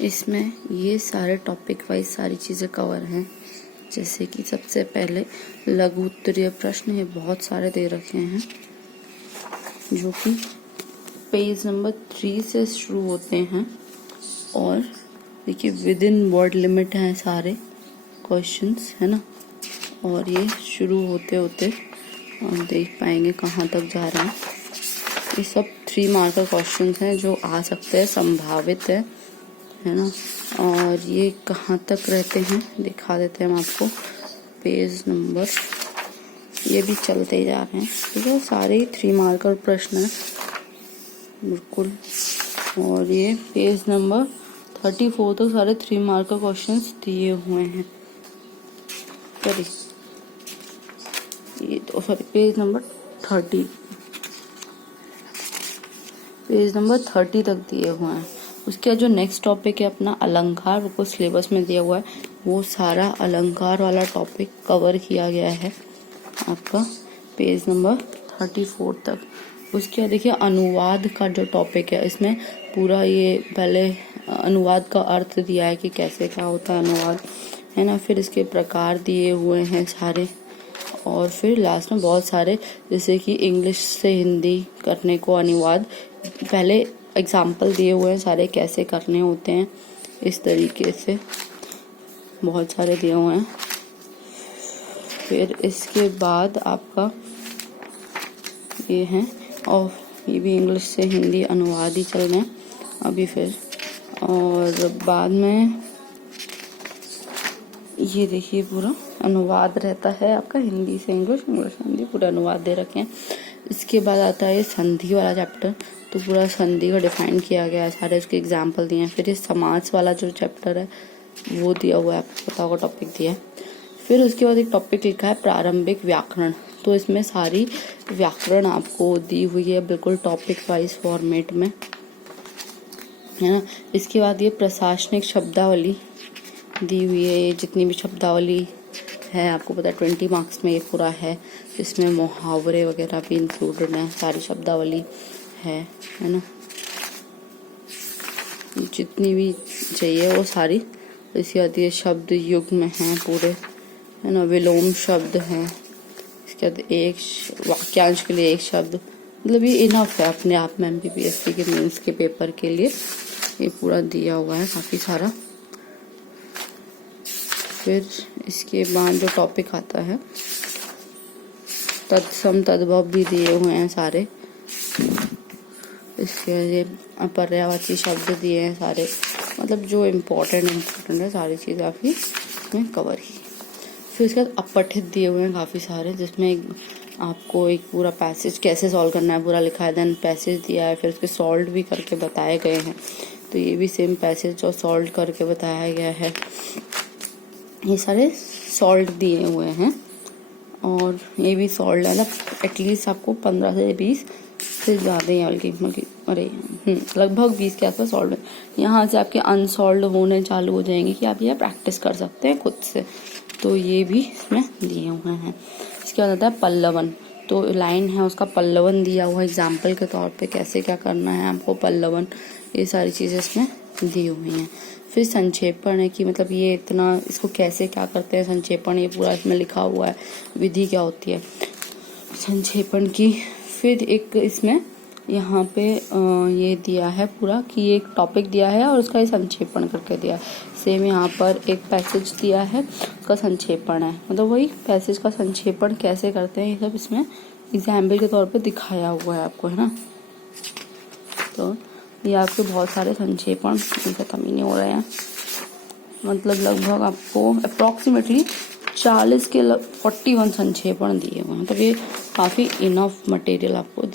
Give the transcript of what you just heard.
इसमें ये सारे टॉपिक वाइज सारी चीज़ें कवर हैं। जैसे कि सबसे पहले लघु उत्तरीय प्रश्न, ये बहुत सारे दे रखे हैं जो कि पेज नंबर 3 से शुरू होते हैं। और देखिए विद इन वर्ड लिमिट हैं सारे क्वेश्चंस, है ना। और ये शुरू होते होते हम देख पाएंगे कहाँ तक जा रहे हैं। ये सब 3 मार्कर क्वेश्चंस हैं जो आ सकते हैं, संभावित है ना। और ये कहाँ तक रहते हैं दिखा देते हैं हम आपको। पेज नंबर, ये भी चलते ही जा रहे हैं, ठीक है। सारे ही 3 मार्कर प्रश्न हैं बिल्कुल। और ये पेज नंबर 34 तक सारे 3 मार्कर क्वेश्चंस दिए हुए हैं। सॉरी, ये तो सॉरी पेज नंबर 30 तक दिए हुए हैं। उसके जो नेक्स्ट टॉपिक है अपना अलंकार, वो सिलेबस में दिया हुआ है। वो सारा अलंकार वाला टॉपिक कवर किया गया है आपका पेज नंबर 34 तक। उसके बाद देखिए अनुवाद का जो टॉपिक है, इसमें पूरा ये पहले अनुवाद का अर्थ दिया है कि कैसे क्या होता है अनुवाद, है ना। फिर इसके प्रकार दिए हुए हैं सारे। और फिर लास्ट में बहुत सारे, जैसे कि इंग्लिश से हिंदी करने को अनुवाद, पहले एग्जाम्पल दिए हुए हैं सारे कैसे करने होते हैं। इस तरीके से बहुत सारे दिए हुए हैं। फिर इसके बाद आपका ये है, और ये भी इंग्लिश से हिंदी अनुवाद ही चल रहे हैं अभी। फिर और बाद में ये देखिए पूरा अनुवाद रहता है आपका हिंदी से इंग्लिश, इंग्लिश से हिंदी, पूरा अनुवाद दे रखे हैं। इसके बाद आता है संधि वाला चैप्टर, तो पूरा संधि का डिफाइन किया गया है, सारे उसके एग्जाम्पल दिए हैं। फिर ये समास वाला जो चैप्टर है वो दिया हुआ है, आपको पता होगा टॉपिक दिया है। फिर उसके बाद एक टॉपिक लिखा है प्रारंभिक व्याकरण, तो इसमें सारी व्याकरण आपको दी हुई है बिल्कुल टॉपिक वाइज फॉर्मेट में, है ना। इसके बाद ये प्रशासनिक शब्दावली दी हुई है। ये जितनी भी शब्दावली है आपको पता है 20 मार्क्स में ये पूरा है। इसमें मुहावरे वगैरह भी इंक्लूडेड हैं, सारी शब्दावली है ना। जितनी भी चाहिए वो सारी। इसके बाद ये शब्द युग में हैं पूरे, है ना। विलोम शब्द हैं। इसके बाद एक वाक्यांश के लिए एक शब्द, मतलब ये इनफ है अपने आप में MPPSC के मेंस के पेपर के लिए। ये पूरा दिया हुआ है काफ़ी सारा। फिर इसके बाद जो टॉपिक आता है तत्सम तद्भव भी दिए हुए हैं सारे। इसके ये पर्यायवाची शब्द दिए हैं सारे, मतलब जो इम्पोर्टेंट है सारी चीज़ें आपकी इसमें कवर की। फिर इसके बाद अपठित दिए हुए हैं काफ़ी सारे, जिसमें आपको एक पूरा पैसेज कैसे सॉल्व करना है पूरा लिखा है। देन पैसेज दिया है, फिर उसके सॉल्व भी करके बताए गए हैं। तो ये भी सेम पैसेज और सॉल्व करके बताया गया है। ये सारे सॉल्व दिए हुए हैं। और ये भी सॉल्व है ना, एटलीस्ट आपको 15 से 20 से ज़्यादा ही लगभग 20 के आसपास सॉल्व है। यहाँ से आपके अनसॉल्व होने चालू हो जाएंगे कि आप यह प्रैक्टिस कर सकते हैं खुद से। तो ये भी इसमें दिए हुए हैं। इसके बाद आता है पल्लवन, तो लाइन है उसका पल्लवन दिया हुआ एग्जाम्पल के तौर पे कैसे क्या करना है आपको पल्लवन, ये सारी चीज़ें इसमें दी हुई हैं। फिर संक्षेपण है कि मतलब ये इतना इसको कैसे क्या करते हैं संक्षेपण, ये पूरा इसमें लिखा हुआ है विधि क्या होती है संक्षेपण की। फिर एक इसमें यहाँ पे ये दिया है पूरा कि ये एक टॉपिक दिया है और उसका ये संक्षेपण करके दिया है। सेम यहाँ पर एक पैसेज दिया है, उसका संक्षेपण है, मतलब वही पैसेज का संक्षेपण कैसे करते हैं ये सब इसमें एग्जाम्पल के तौर पे दिखाया हुआ है आपको, है ना। तो ये आपके बहुत सारे संक्षेपण खत्म ही नहीं हो रहे हैं, मतलब लगभग आपको अप्रॉक्सीमेटली 40 के 41 संक्षेपण दिए हुए हैं। तो ये काफ़ी इनफ मटेरियल आपको